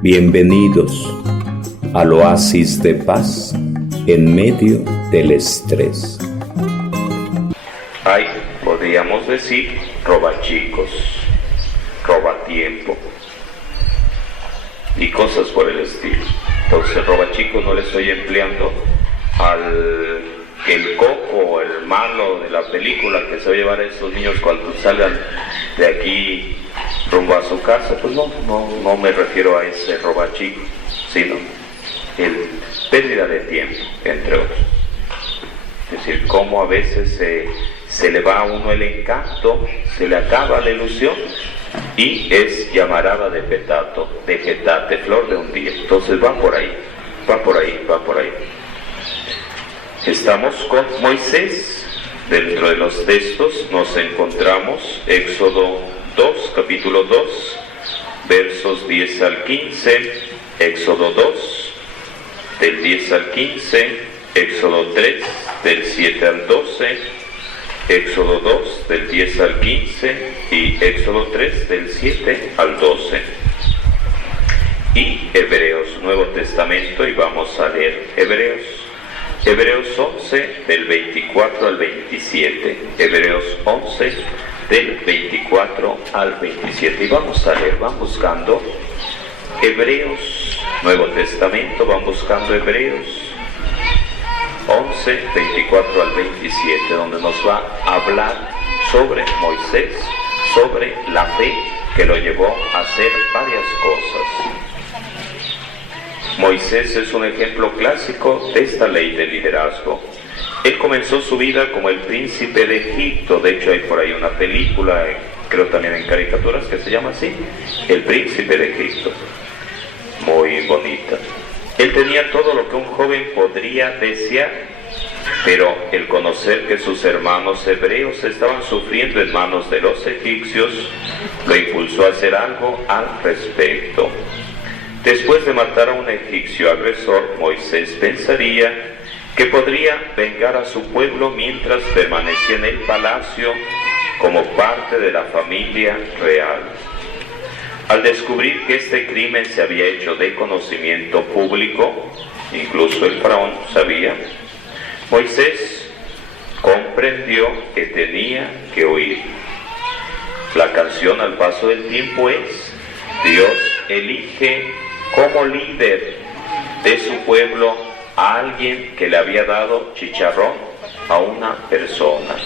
Bienvenidos al oasis de paz en medio del estrés. Hay, podríamos decir, robachicos, robatiempo y cosas por el estilo. Entonces, robachicos no le estoy empleando al el coco, el malo de la película que se va a llevar a estos niños cuando salgan de aquí rumbo a su casa. Pues no me refiero a ese robachico, sino el pérdida de tiempo, entre otros. Es decir, cómo a veces se le va a uno el encanto, se le acaba la ilusión y es llamarada de petate, flor de un día. Entonces va por ahí. Estamos con Moisés. Dentro de los textos nos encontramos Éxodo 2, capítulo 2, versos 10 al 15, Éxodo 2, del 10 al 15, Éxodo 3, del 7 al 12, Éxodo 2, del 10 al 15 y Éxodo 3, del 7 al 12. Y Hebreos, Nuevo Testamento, y vamos a leer Hebreos 11, del 24 al 27, Hebreos 11, del 24 al 27, y vamos a leer, van buscando Hebreos, Nuevo Testamento, van buscando Hebreos 11, 24 al 27, donde nos va a hablar sobre Moisés, sobre la fe que lo llevó a hacer varias cosas. Moisés es un ejemplo clásico de esta ley de liderazgo. Él comenzó su vida como el príncipe de Egipto. De hecho, hay por ahí una película, creo también en caricaturas, que se llama así, El Príncipe de Egipto. Muy bonita. Él tenía todo lo que un joven podría desear, pero el conocer que sus hermanos hebreos estaban sufriendo en manos de los egipcios lo impulsó a hacer algo al respecto. Después de matar a un egipcio agresor, Moisés pensaría que podría vengar a su pueblo mientras permanecía en el palacio como parte de la familia real. Al descubrir que este crimen se había hecho de conocimiento público, incluso el faraón sabía, Moisés comprendió que tenía que huir. La canción al paso del tiempo es: Dios elige como líder de su pueblo a alguien que le había dado chicharrón a una persona,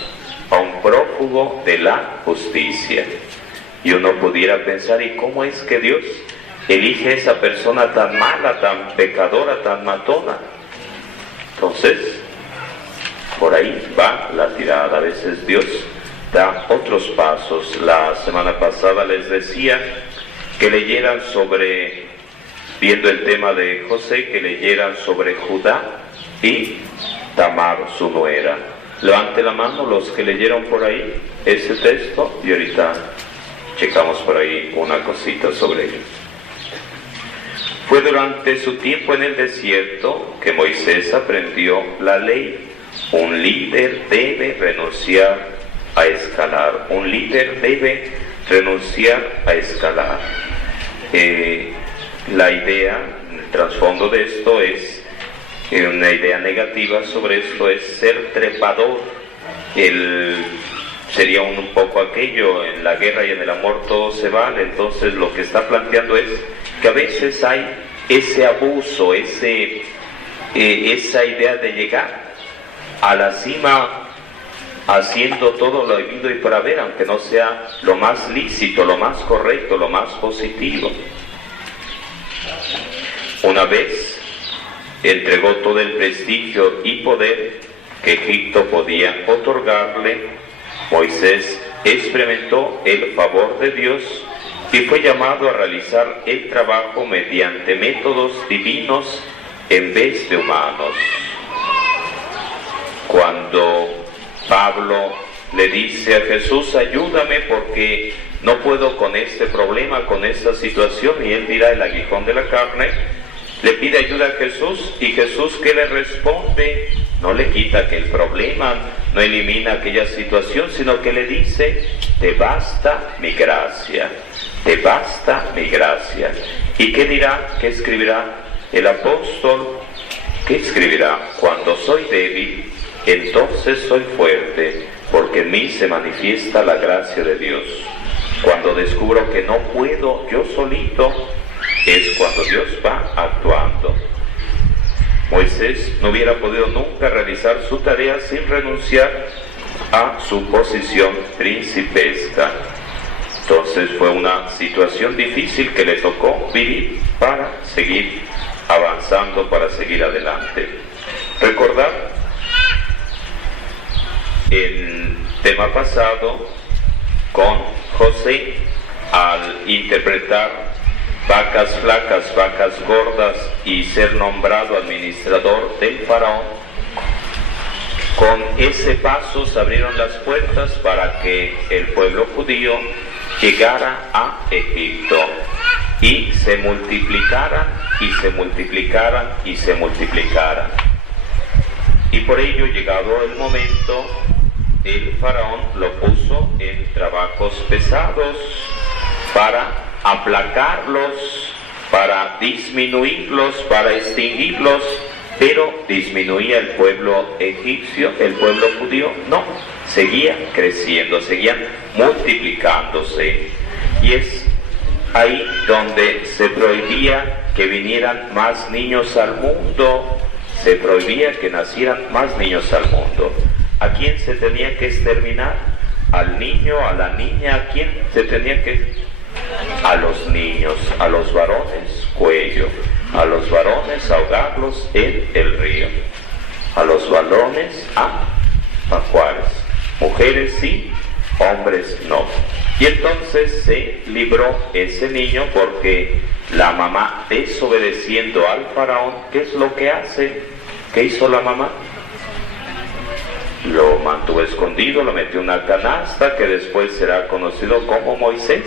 a un prófugo de la justicia. Y uno pudiera pensar, ¿y cómo es que Dios elige a esa persona tan mala, tan pecadora, tan matona? Entonces, por ahí va la tirada. A veces Dios da otros pasos. La semana pasada les decía que leyeran viendo el tema de José, que leyeran sobre Judá y Tamar, su nuera. Levante la mano los que leyeron por ahí ese texto y ahorita checamos por ahí una cosita sobre ello. Fue durante su tiempo en el desierto que Moisés aprendió la ley. Un líder debe renunciar a escalar. Un líder debe renunciar a escalar. La idea, el trasfondo de esto es una idea negativa sobre esto, es ser trepador. Sería un poco aquello: en la guerra y en el amor todo se vale. Entonces lo que está planteando es que a veces hay ese abuso, esa idea de llegar a la cima haciendo todo lo debido y por haber, aunque no sea lo más lícito, lo más correcto, lo más positivo. Una vez entregó todo el prestigio y poder que Egipto podía otorgarle, Moisés experimentó el favor de Dios y fue llamado a realizar el trabajo mediante métodos divinos en vez de humanos. Cuando Pablo le dice a Jesús: ayúdame porque no puedo con este problema, con esta situación, y él dirá: el aguijón de la carne, le pide ayuda a Jesús, y Jesús, ¿qué le responde? No le quita aquel problema, no elimina aquella situación, sino que le dice: te basta mi gracia, te basta mi gracia. ¿Y qué dirá? ¿Qué escribirá el apóstol? ¿Qué escribirá? Cuando soy débil, entonces soy fuerte, porque en mí se manifiesta la gracia de Dios. Cuando descubro que no puedo yo solito, es cuando Dios va actuando. Moisés no hubiera podido nunca realizar su tarea sin renunciar a su posición principesca. Entonces fue una situación difícil que le tocó vivir para seguir avanzando, para seguir adelante. Recordar el tema pasado con José al interpretar vacas flacas, vacas gordas y ser nombrado administrador del faraón. Con ese paso se abrieron las puertas para que el pueblo judío llegara a Egipto y se multiplicaran y se multiplicaran y se multiplicaran. Y por ello, llegado el momento, el faraón lo puso en trabajos pesados para aplacarlos, para disminuirlos, para extinguirlos, pero disminuía el pueblo egipcio, el pueblo judío no, seguía creciendo, seguían multiplicándose. Y es ahí donde se prohibía que vinieran más niños al mundo, se prohibía que nacieran más niños al mundo. ¿A quién se tenía que exterminar? ¿Al niño, a la niña? ¿A quién se tenía que...? A los niños, a los varones, cuello, a los varones ahogarlos en el río, a los varones a acuarios, mujeres sí, hombres no. Y entonces se libró ese niño porque la mamá, desobedeciendo al faraón, ¿qué es lo que hace? ¿Qué hizo la mamá? Lo mantuvo escondido, lo metió en una canasta que después será conocido como Moisés.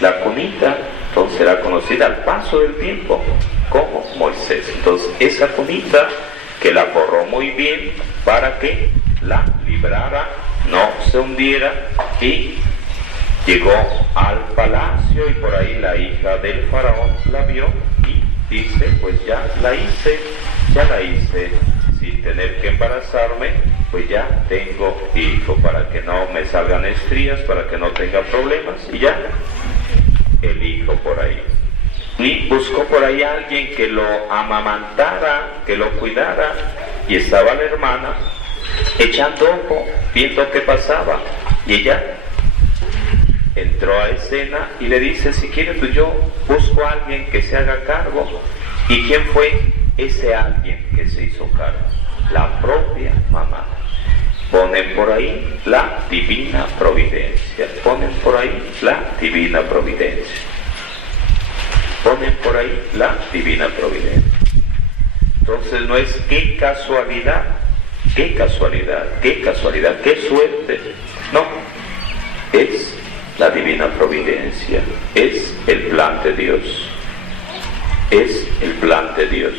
La cunita, entonces será conocida al paso del tiempo como Moisés. Entonces esa cunita que la forró muy bien para que la librara, no se hundiera, y llegó al palacio y por ahí la hija del faraón la vio y dice, pues ya la hice, sin tener que embarazarme, pues ya tengo hijo, para que no me salgan estrías, para que no tenga problemas, y ya el hijo por ahí. Y buscó por ahí a alguien que lo amamantara, que lo cuidara, y estaba la hermana echando ojo, viendo qué pasaba, y ella entró a escena y le dice, si quieres pues yo busco a alguien que se haga cargo. ¿Y quién fue ese alguien que se hizo cargo? La propia mamá. Ponen por ahí la divina providencia, ponen por ahí la divina providencia, ponen por ahí la divina providencia. Entonces no es qué casualidad, qué casualidad, qué casualidad, qué suerte, no, es la divina providencia, es el plan de Dios, es el plan de Dios,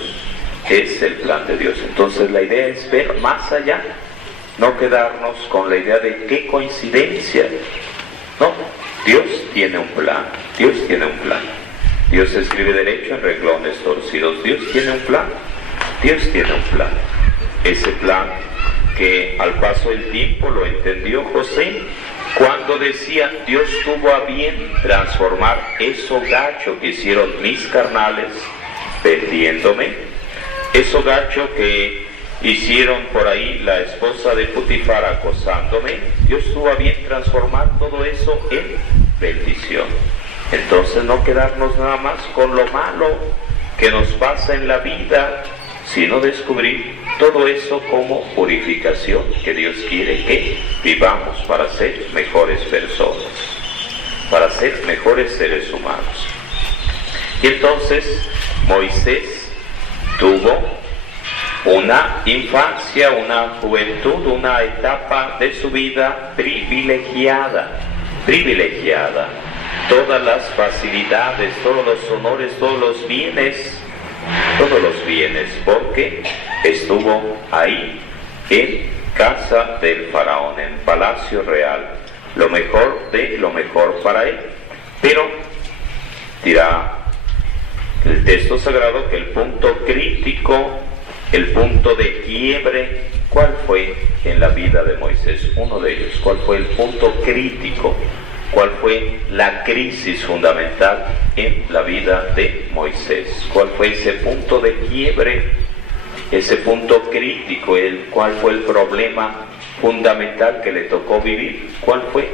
es el plan de Dios. Entonces la idea es ver más allá, no quedarnos con la idea de qué coincidencia. No, Dios tiene un plan, Dios tiene un plan. Dios escribe derecho en renglones torcidos. Dios tiene un plan, Dios tiene un plan. Ese plan que al paso del tiempo lo entendió José cuando decía, Dios tuvo a bien transformar eso gacho que hicieron mis carnales vendiéndome, eso gacho que hicieron por ahí la esposa de Putifar acosándome, Dios tuvo a bien transformar todo eso en bendición. Entonces no quedarnos nada más con lo malo que nos pasa en la vida, sino descubrir todo eso como purificación que Dios quiere que vivamos para ser mejores personas, para ser mejores seres humanos. Y entonces Moisés tuvo una infancia, una juventud, una etapa de su vida privilegiada, privilegiada. Todas las facilidades, todos los honores, todos los bienes, porque estuvo ahí en casa del faraón, en palacio real, lo mejor de lo mejor para él. Pero dirá el texto sagrado que el punto crítico, el punto de quiebre, ¿cuál fue en la vida de Moisés? Uno de ellos. ¿Cuál fue el punto crítico? ¿Cuál fue la crisis fundamental en la vida de Moisés? ¿Cuál fue ese punto de quiebre, ese punto crítico? ¿Cuál fue el problema fundamental que le tocó vivir? ¿Cuál fue?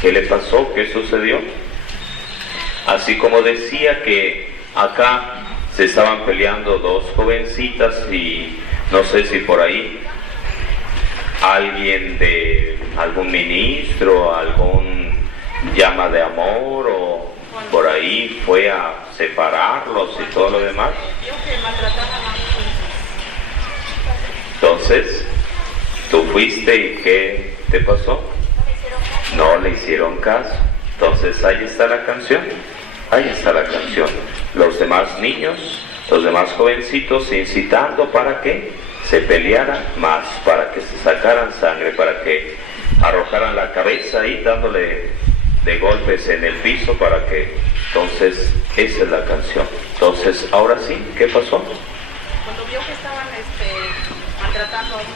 ¿Qué le pasó? ¿Qué sucedió? Así como decía que acá se estaban peleando dos jovencitas y no sé si por ahí alguien de algún ministro, algún llama de amor o por ahí fue a separarlos y todo lo demás. Entonces, tú fuiste y ¿qué te pasó? No le hicieron caso. Entonces ahí está la canción. Ahí está la canción. Los demás niños, los demás jovencitos incitando para que se pelearan más, para que se sacaran sangre, para que arrojaran la cabeza ahí dándole de golpes en el piso para que... Entonces, esa es la canción. Entonces, ahora sí, ¿qué pasó? Cuando vio que estaban maltratando a uno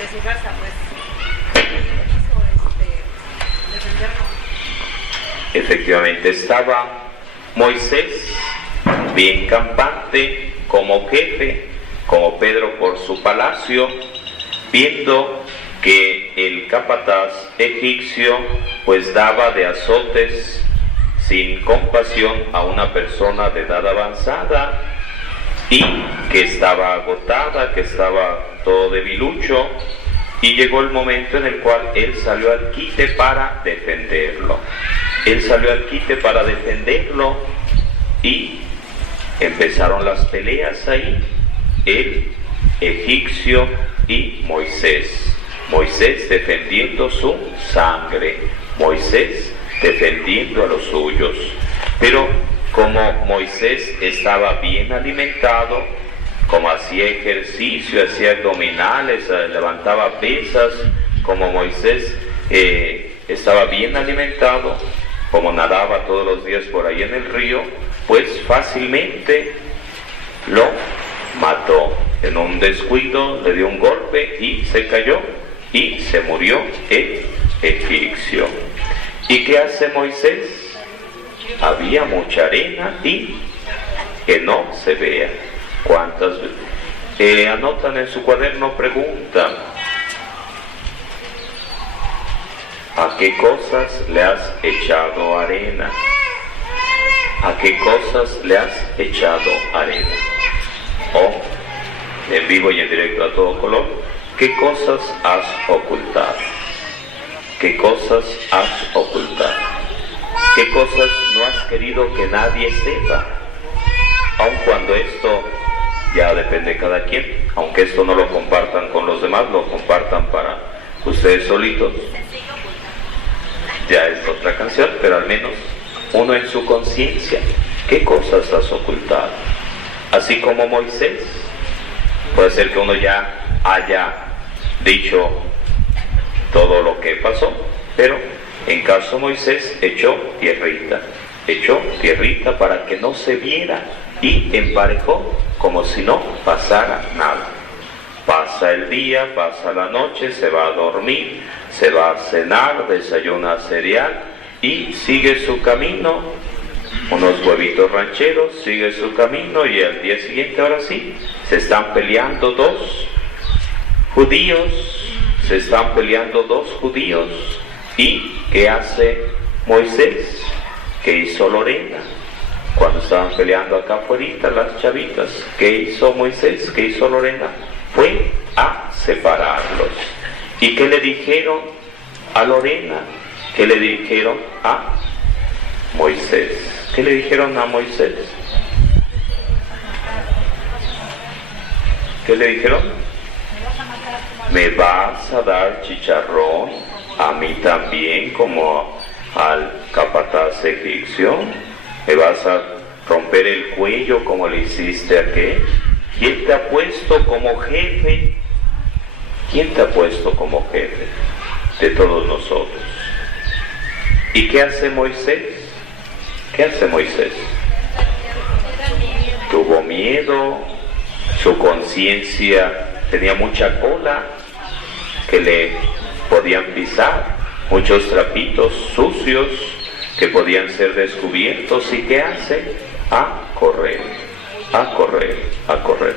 de su raza, pues, quiso defenderlo. Efectivamente, estaba Moisés bien campante, como jefe, como Pedro por su palacio, viendo que el capataz egipcio pues daba de azotes sin compasión a una persona de edad avanzada y que estaba agotada, que estaba todo debilucho, y llegó el momento en el cual él salió al quite para defenderlo. Él salió al quite para defenderlo y empezaron las peleas ahí, el egipcio y Moisés. Moisés defendiendo su sangre, Moisés defendiendo a los suyos. Pero como Moisés estaba bien alimentado, como hacía ejercicio, hacía abdominales, levantaba pesas, como Moisés estaba bien alimentado, como nadaba todos los días por ahí en el río, pues fácilmente lo mató. En un descuido le dio un golpe y se cayó y se murió el egipcio. ¿Y qué hace Moisés? Había mucha arena y que no se vea. ¿Cuántas veces? Anotan en su cuaderno, pregunta: ¿a qué cosas le has echado arena? ¿A qué cosas le has echado arena? O, en vivo y en directo a todo color, ¿qué cosas has ocultado? ¿Qué cosas has ocultado? ¿Qué cosas no has querido que nadie sepa? Aun cuando esto ya depende de cada quien, aunque esto no lo compartan con los demás, lo compartan para ustedes solitos, ya es otra canción, pero al menos uno en su conciencia, ¿qué cosas has ocultado? Así como Moisés, puede ser que uno ya haya dicho todo lo que pasó, pero en caso Moisés echó tierrita para que no se viera y emparejó como si no pasara nada. Pasa el día, pasa la noche, se va a dormir, se va a cenar, desayuna cereal y sigue su camino, unos huevitos rancheros, sigue su camino, y al día siguiente, ahora sí, se están peleando dos judíos, ¿y qué hace Moisés? ¿Qué hizo Lorena? Cuando estaban peleando acá afuera las chavitas, ¿qué hizo Moisés? ¿Qué hizo Lorena? Fue a separarlos. ¿Y qué le dijeron a Lorena? ¿Qué le dijeron a Moisés? ¿Qué le dijeron a Moisés? ¿Qué le dijeron? ¿Me vas a dar chicharrón a mí también como al capataz egipcio? ¿Me vas a romper el cuello como le hiciste a aquel? ¿Quién te ha puesto como jefe? ¿Quién te ha puesto como jefe de todos nosotros? ¿Y qué hace Moisés? ¿Qué hace Moisés? Tuvo miedo, su conciencia tenía mucha cola que le podían pisar, muchos trapitos sucios que podían ser descubiertos. ¿Y qué hace? A correr, a correr, a correr.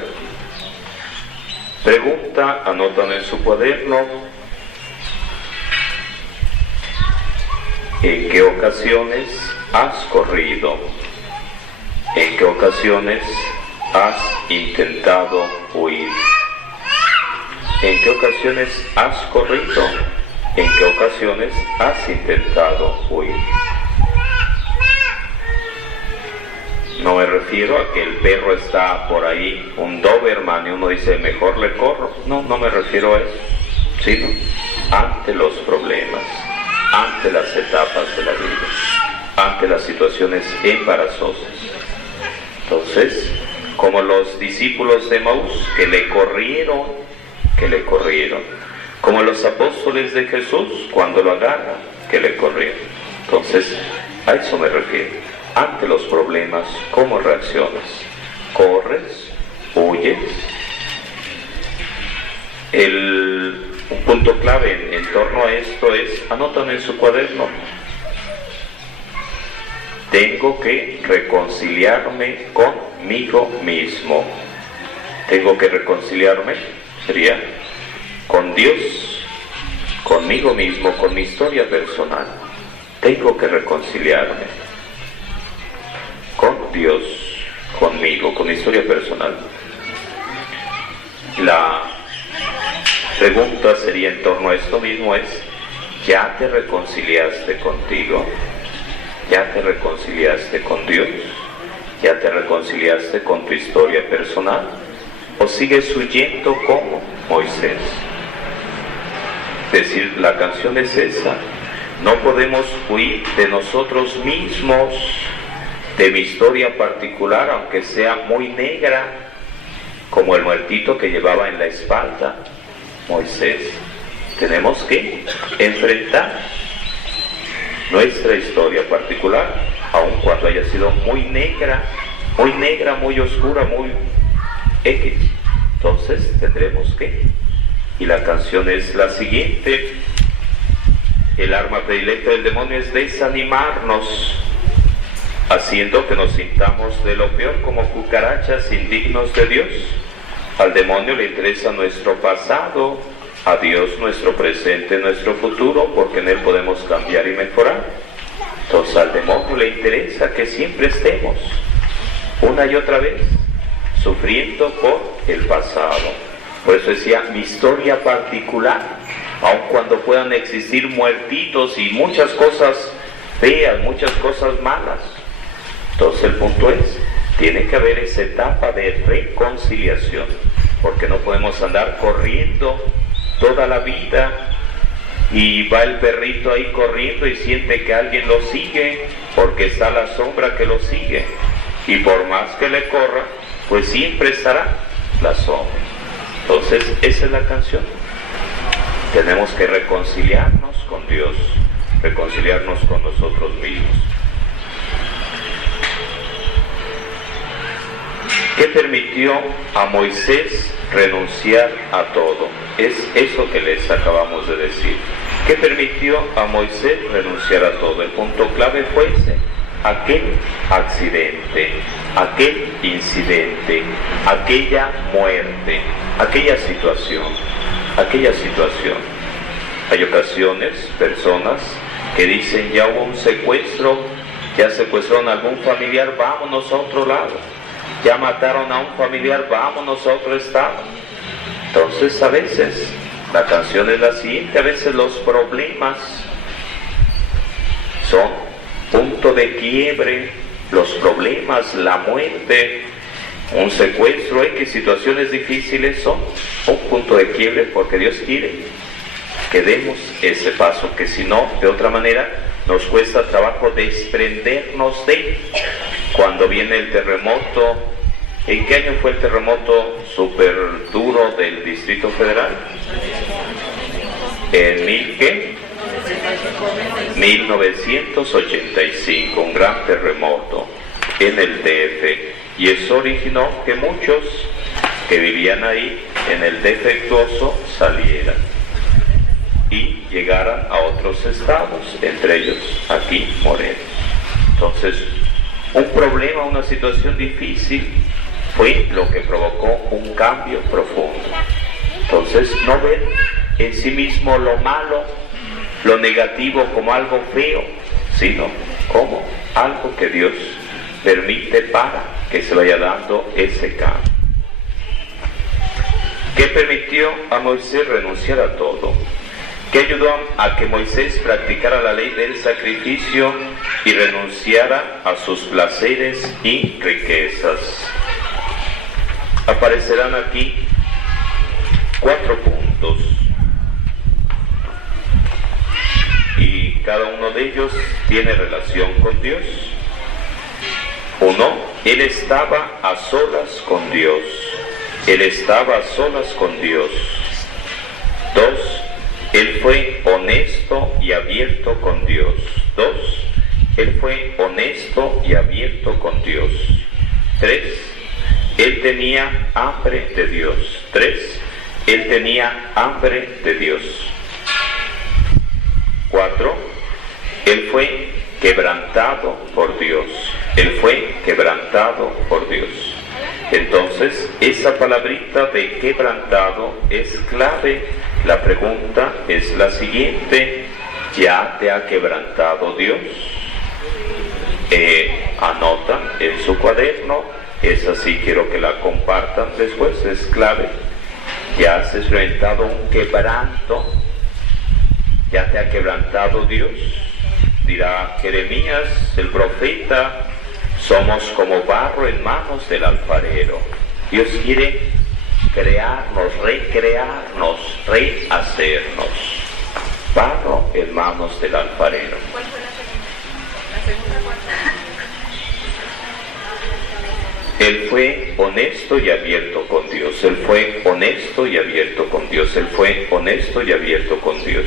Pregunta, anotan en su cuaderno: ¿en qué ocasiones has corrido? ¿En qué ocasiones has intentado huir? ¿En qué ocasiones has corrido? ¿En qué ocasiones has intentado huir? No me refiero a que el perro está por ahí, un Doberman, y uno dice, mejor le corro. No, no me refiero a eso, sino ante los problemas, ante las etapas de la vida, ante las situaciones embarazosas. Entonces, como los discípulos de Emaús que le corrieron, como los apóstoles de Jesús cuando lo agarran, que le corrieron. Entonces, a eso me refiero. Ante los problemas, ¿cómo reaccionas? ¿Corres? ¿Huyes? Un punto clave en torno a esto es, anotan en su cuaderno: tengo que reconciliarme conmigo mismo. Tengo que reconciliarme, sería con Dios, conmigo mismo, con mi historia personal. Tengo que reconciliarme con Dios, conmigo, con mi historia personal. La pregunta sería en torno a esto mismo es: ¿ya te reconciliaste contigo? ¿Ya te reconciliaste con Dios? ¿Ya te reconciliaste con tu historia personal? ¿O sigues huyendo como Moisés? Es decir, la canción es esa: no podemos huir de nosotros mismos, de mi historia particular, aunque sea muy negra, como el muertito que llevaba en la espalda Moisés. Tenemos que enfrentar nuestra historia particular, aun cuando haya sido muy negra, muy oscura, muy X. Entonces tendremos que. Y la canción es la siguiente: el arma predilecta del demonio es desanimarnos, haciendo que nos sintamos de lo peor como cucarachas indignos de Dios. Al demonio le interesa nuestro pasado, a Dios nuestro presente, nuestro futuro, porque en él podemos cambiar y mejorar. Entonces al demonio le interesa que siempre estemos una y otra vez sufriendo por el pasado. Por eso decía, mi historia particular, aun cuando puedan existir muertitos y muchas cosas feas, muchas cosas malas. Entonces el punto es, tiene que haber esa etapa de reconciliación, porque no podemos andar corriendo toda la vida y va el perrito ahí corriendo y siente que alguien lo sigue porque está la sombra que lo sigue, y por más que le corra, pues siempre estará la sombra. Entonces esa es la canción. Tenemos que reconciliarnos con Dios, reconciliarnos con nosotros mismos. ¿Qué permitió a Moisés renunciar a todo? Es eso que les acabamos de decir. ¿Qué permitió a Moisés renunciar a todo? El punto clave fue ese: aquel accidente, aquel incidente, aquella muerte, aquella situación. Hay ocasiones, personas que dicen, ya hubo un secuestro, ya secuestraron a algún familiar, vámonos a otro lado. Ya mataron a un familiar, vámonos a otro estado. Entonces a veces, la canción es la siguiente: a veces los problemas son punto de quiebre, los problemas, la muerte, un secuestro, que situaciones difíciles son un punto de quiebre, porque Dios quiere que demos ese paso, que si no, de otra manera, nos cuesta trabajo desprendernos de. Cuando viene el terremoto, ¿en qué año fue el terremoto súper duro del Distrito Federal? ¿En 1000 qué? 1985, un gran terremoto en el DF, y eso originó que muchos que vivían ahí en el defectuoso salieran y llegaran a otros estados, entre ellos aquí Morelos. Entonces, un problema, una situación difícil fue lo que provocó un cambio profundo. Entonces, no ver en sí mismo lo malo, lo negativo como algo feo, sino como algo que Dios permite para que se vaya dando ese cambio. ¿Qué permitió a Moisés renunciar a todo? ¿Qué ayudó a que Moisés practicara la ley del sacrificio y renunciara a sus placeres y riquezas? Aparecerán aquí 4 puntos, y cada uno de ellos tiene relación con Dios. 1. Él estaba a solas con Dios. Él estaba a solas con Dios. 2. Él fue honesto y abierto con Dios. 2. Él fue honesto y abierto con Dios. 3. Él tenía hambre de Dios. 3. Él tenía hambre de Dios. 4. Él fue quebrantado por Dios. Él fue quebrantado por Dios. Entonces, esa palabrita de quebrantado es clave. La pregunta es la siguiente: ¿ya te ha quebrantado Dios? Anotan en su cuaderno, esa sí quiero que la compartan después, es clave. ¿Ya has experimentado un quebranto? ¿Ya te ha quebrantado Dios? Dirá Jeremías, el profeta: somos como barro en manos del alfarero. Dios quiere crearnos, recrearnos, rehacernos. Barro en manos del alfarero. ¿Cuál fue la segunda parte? Él fue honesto y abierto con Dios. Él fue honesto y abierto con Dios. Él fue honesto y abierto con Dios.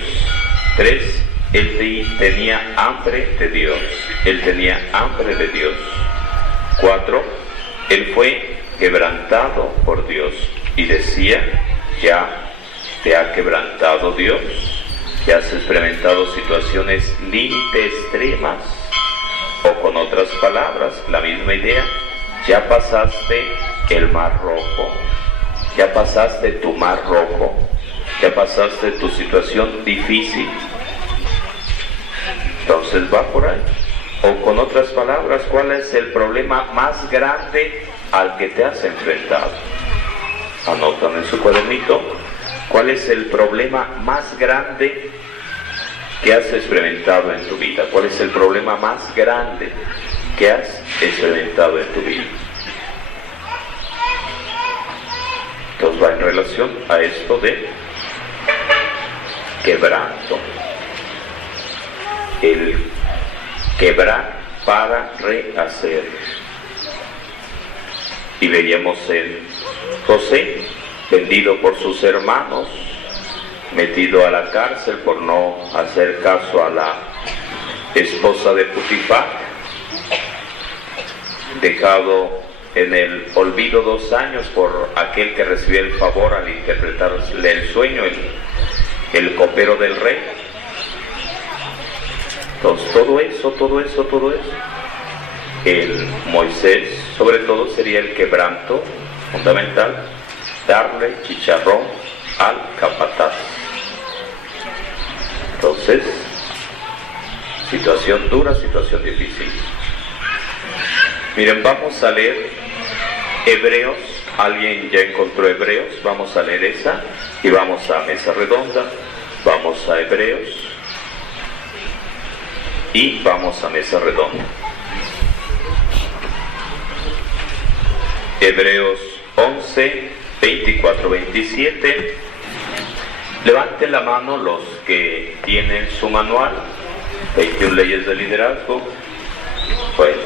3. Él tenía hambre de Dios. Él tenía hambre de Dios. 4. Él fue quebrantado por Dios. Y decía: ya te ha quebrantado Dios. Ya has experimentado situaciones límite extremas. O con otras palabras, la misma idea: ya pasaste el mar rojo. Ya pasaste tu mar rojo. Ya pasaste tu situación difícil. Entonces va por ahí. O con otras palabras, ¿cuál es el problema más grande al que te has enfrentado? Anotan en su cuadernito: ¿cuál es el problema más grande que has experimentado en tu vida? ¿Cuál es el problema más grande que has experimentado en tu vida? Entonces va en relación a esto de quebranto. El quebrar para rehacer. Y veríamos en José, vendido por sus hermanos, metido a la cárcel por no hacer caso a la esposa de Potifar, dejado en el olvido 2 años por aquel que recibió el favor al interpretarle el sueño, el copero del rey. Entonces todo eso, el Moisés sobre todo sería el quebranto fundamental, darle chicharrón al capataz. Entonces, situación dura, situación difícil. Miren, vamos a leer Hebreos. ¿Alguien ya encontró Hebreos? Vamos a leer esa y vamos a mesa redonda. Vamos a Hebreos y vamos a mesa redonda. Hebreos 11, 24, 27. Levanten la mano los que tienen su manual, 21 leyes de liderazgo. Bueno,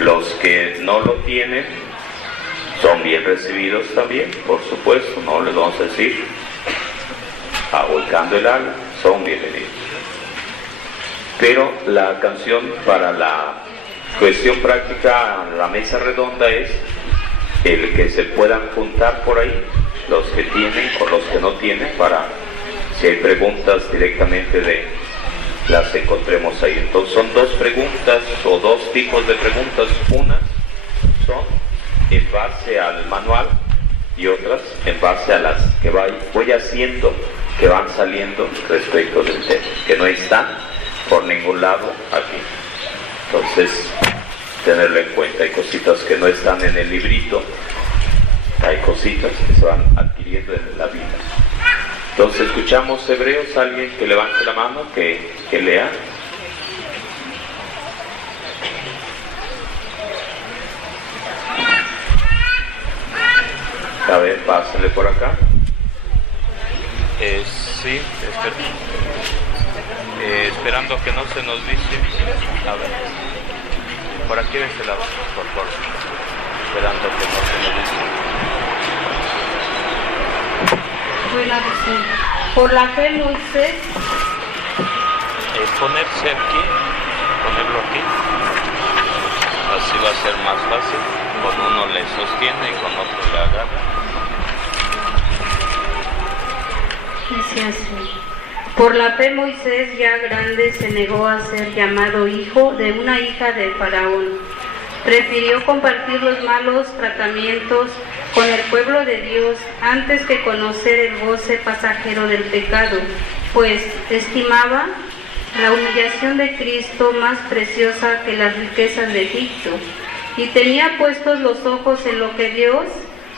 los que no lo tienen son bien recibidos también, por supuesto, no les vamos a decir ahuecando el ala, son bienvenidos. Pero la canción para la cuestión práctica, la mesa redonda, es el que se puedan juntar por ahí, los que tienen o los que no tienen, para si hay preguntas directamente las encontremos ahí. Entonces son dos preguntas o dos tipos de preguntas. Unas son en base al manual y otras en base a las que voy haciendo, que van saliendo respecto del tema, que no están por ningún lado aquí. Entonces, tenerlo en cuenta. Hay cositas que no están en el librito, hay cositas que se van adquiriendo en la vida. Entonces, escuchamos Hebreos. Alguien que levante la mano, que lea. A ver, pásenle por acá. Sí, esperando que no se nos dice. A ver, por aquí de este lado, por favor. Esperando que no se nos dice. Por la fe Moisés. Ponerse aquí, ponerlo aquí. Así va a ser más fácil. Con uno le sostiene y con otro le agarra. Dice así: por la fe Moisés, ya grande, se negó a ser llamado hijo de una hija de Faraón. Prefirió compartir los malos tratamientos con el pueblo de Dios antes que conocer el goce pasajero del pecado, pues estimaba la humillación de Cristo más preciosa que las riquezas de Egipto, y tenía puestos los ojos en lo que Dios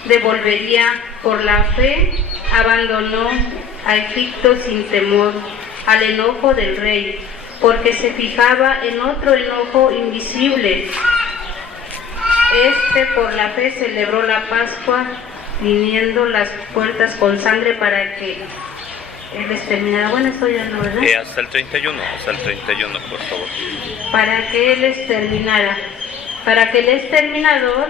devolvería. Por la fe abandonó a Egipto sin temor al enojo del rey, porque se fijaba en otro enojo invisible. Por la fe celebró la Pascua, viniendo las puertas con sangre para que él exterminara. Bueno, esto ya no, ¿verdad? Hasta el 31, por favor. Para que él exterminara, para que el exterminador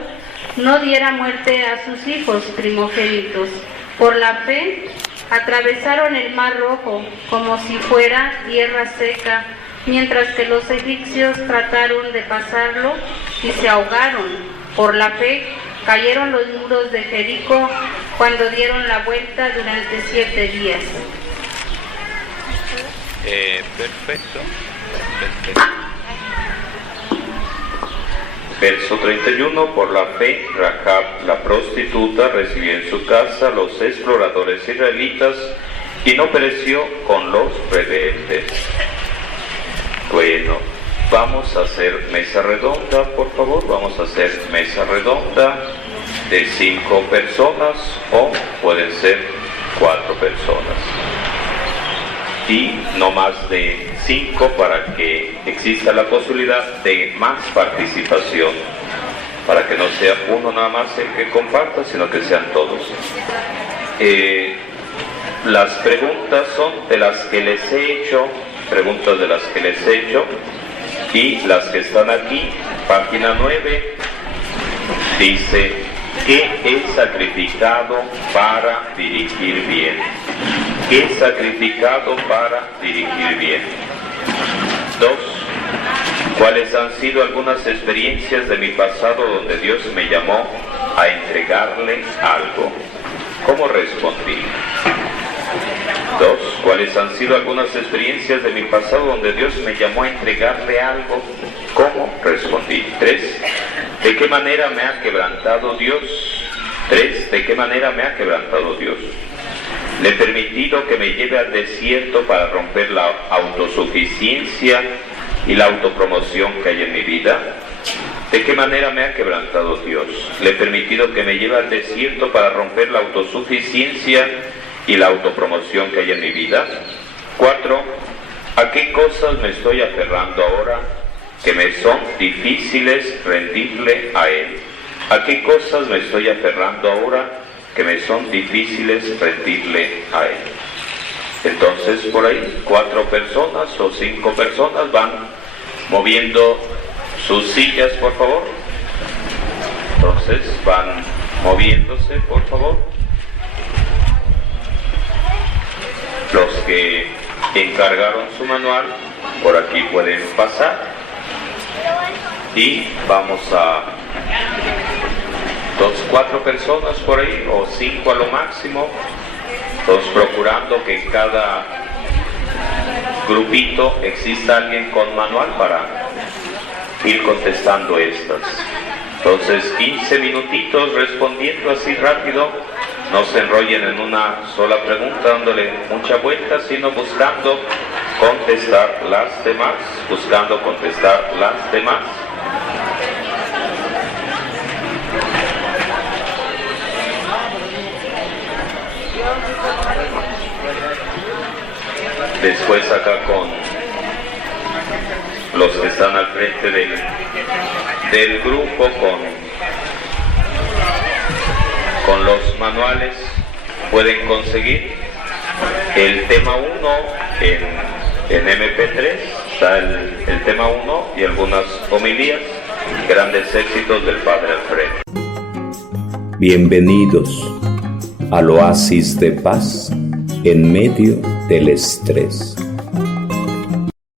no diera muerte a sus hijos primogénitos. Por la fe atravesaron el Mar Rojo como si fuera tierra seca, mientras que los egipcios trataron de pasarlo y se ahogaron. Por la fe cayeron los muros de Jericó cuando dieron la vuelta durante 7 días. Perfecto. Verso 31. Por la fe, Rahab, la prostituta, recibió en su casa los exploradores israelitas y no pereció con los rebeldes. Bueno, vamos a hacer mesa redonda, por favor. Vamos a hacer mesa redonda de 5 personas o pueden ser 4 personas. Y no más de 5 para que exista la posibilidad de más participación. Para que no sea uno nada más el que comparta, sino que sean todos. Las preguntas son de las que les he hecho, y las que están aquí. Página 9 dice: ¿qué es sacrificado para dirigir bien? ¿Qué es sacrificado para dirigir bien? 2. ¿Cuáles han sido algunas experiencias de mi pasado donde Dios me llamó a entregarle algo? ¿Cómo respondí? 2. ¿Cuáles han sido algunas experiencias de mi pasado donde Dios me llamó a entregarle algo? ¿Cómo respondí? 3. ¿De qué manera me ha quebrantado Dios? 3. ¿De qué manera me ha quebrantado Dios? ¿Le he permitido que me lleve al desierto para romper la autosuficiencia y la autopromoción que hay en mi vida? ¿De qué manera me ha quebrantado Dios? ¿Le he permitido que me lleve al desierto para romper la autosuficiencia y la autopromoción que hay en mi vida? 4. ¿A qué cosas me estoy aferrando ahora que me son difíciles rendirle a Él? ¿A qué cosas me estoy aferrando ahora que me son difíciles rendirle a Él? Entonces, por ahí, 4 personas o 5 personas van moviendo sus sillas, por favor. Entonces, van moviéndose, por favor. Los que encargaron su manual, por aquí pueden pasar y vamos a 4 personas por ahí o 5 a lo máximo, todos procurando que en cada grupito exista alguien con manual para ir contestando estas. Entonces 15 minutitos respondiendo así rápido, no se enrollen en una sola pregunta dándole mucha vuelta, sino buscando contestar las demás, Después acá con los que están al frente del grupo con los manuales pueden conseguir el tema 1 en MP3, está el tema 1 y algunas homilías, grandes éxitos del Padre Alfredo. Bienvenidos al oasis de paz en medio del estrés.